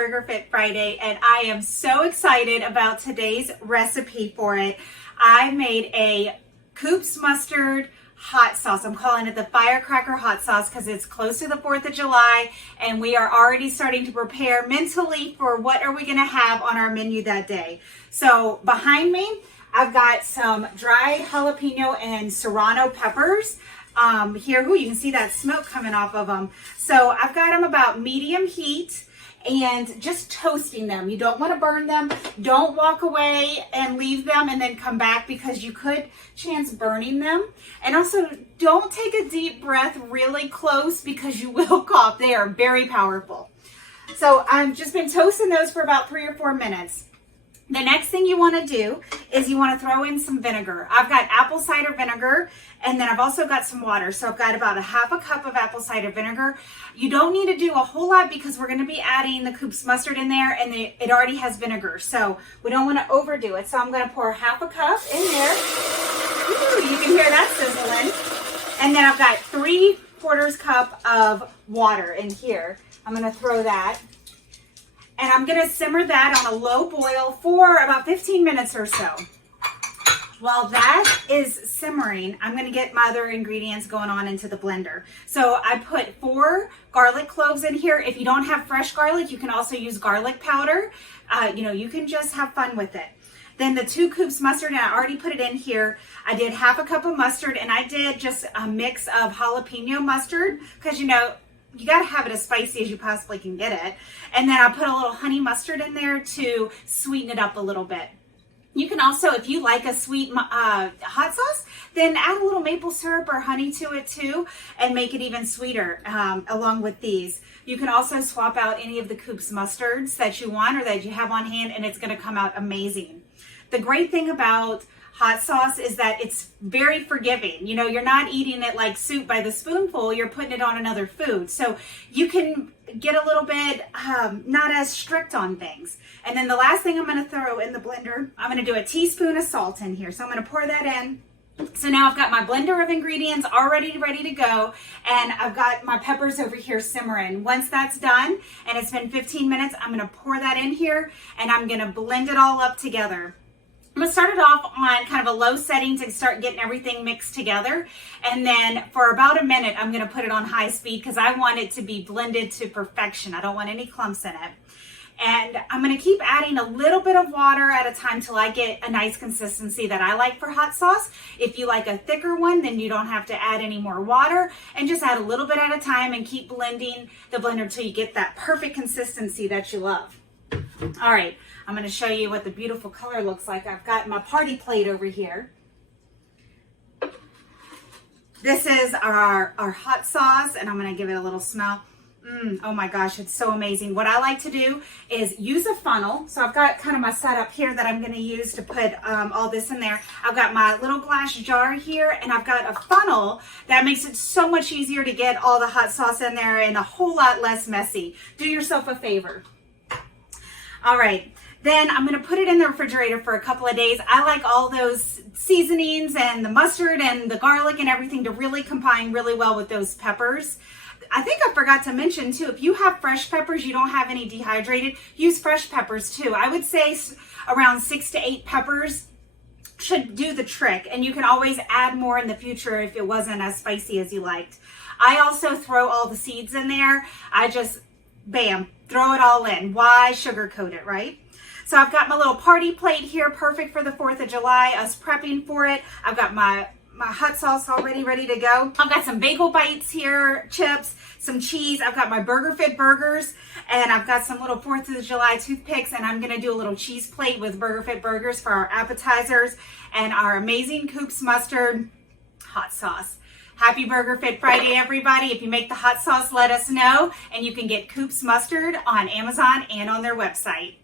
BurgerFit Friday, and I am so excited about today's recipe for it. I made a Koops mustard hot sauce. I'm calling it the Firecracker hot sauce because it's close to the 4th of July and we are already starting to prepare mentally for what are we going to have on our menu that day. So behind me, I've got some dried jalapeno and serrano peppers. Here, you can see that smoke coming off of them. So I've got them about medium heat and just toasting them. You don't want to burn them. Don't walk away and leave them and then come back because you could chance burning them. And also don't take a deep breath really close because you will cough. They are very powerful. So I've just been toasting those for about 3 or 4 minutes. The next thing you want to do is you want to throw in some vinegar. I've got apple cider vinegar and then I've also got some water. So I've got about a half a cup of apple cider vinegar. You don't need to do a whole lot because we're going to be adding the Koops mustard in there and it already has vinegar. So we don't want to overdo it. So I'm going to pour half a cup in there. Ooh, you can hear that sizzling. And then I've got 3/4 cup of water in here. I'm going to throw that. And I'm going to simmer that on a low boil for about 15 minutes or so. While that is simmering, I'm going to get my other ingredients going on into the blender. So I put 4 garlic cloves in here. If you don't have fresh garlic, you can also use garlic powder. You can just have fun with it. Then the 2 Koops mustard, and I already put it in here. I did half a cup of mustard, and I did just a mix of jalapeno mustard because, you got to have it as spicy as you possibly can get it. And then I put a little honey mustard in there to sweeten it up a little bit. You can also, if you like a sweet hot sauce, then add a little maple syrup or honey to it too and make it even sweeter along with these. You can also swap out any of the Koops mustards that you want or that you have on hand and it's going to come out amazing. The great thing about hot sauce is that it's very forgiving. You're not eating it like soup by the spoonful, you're putting it on another food. So you can get a little bit not as strict on things. And then the last thing I'm going to throw in the blender, I'm going to do a teaspoon of salt in here. So I'm going to pour that in. So now I've got my blender of ingredients already ready to go, and I've got my peppers over here simmering. Once that's done and it's been 15 minutes, I'm going to pour that in here and I'm going to blend it all up together. I'm gonna start it off on kind of a low setting to start getting everything mixed together. And then for about a minute, I'm gonna put it on high speed because I want it to be blended to perfection. I don't want any clumps in it. And I'm gonna keep adding a little bit of water at a time till I get a nice consistency that I like for hot sauce. If you like a thicker one, then you don't have to add any more water and just add a little bit at a time and keep blending the blender till you get that perfect consistency that you love. All right, I'm going to show you what the beautiful color looks like. I've got my party plate over here. This is our hot sauce, and I'm going to give it a little smell. Oh my gosh, it's so amazing. What I like to do is use a funnel. So I've got kind of my setup here that I'm going to use to put all this in there. I've got my little glass jar here, and I've got a funnel that makes it so much easier to get all the hot sauce in there and a whole lot less messy. Do yourself a favor. All right, then I'm going to put it in the refrigerator for a couple of days. I like all those seasonings and the mustard and the garlic and everything to really combine really well with those peppers. I think I forgot to mention too, if you have fresh peppers, you don't have any dehydrated, use fresh peppers too. I would say around 6 to 8 peppers should do the trick, and you can always add more in the future if it wasn't as spicy as you liked. I also throw all the seeds in there. I just, bam, throw it all in. Why sugarcoat it, right? So I've got my little party plate here, perfect for the 4th of July, us prepping for it. I've got my hot sauce already ready to go. I've got some bagel bites here, chips, some cheese. I've got my BurgerFit burgers, and I've got some little 4th of July toothpicks, and I'm gonna do a little cheese plate with BurgerFit burgers for our appetizers and our amazing Koops mustard hot sauce. Happy BurgerFit Friday, everybody. If you make the hot sauce, let us know, and you can get Koops mustard on Amazon and on their website.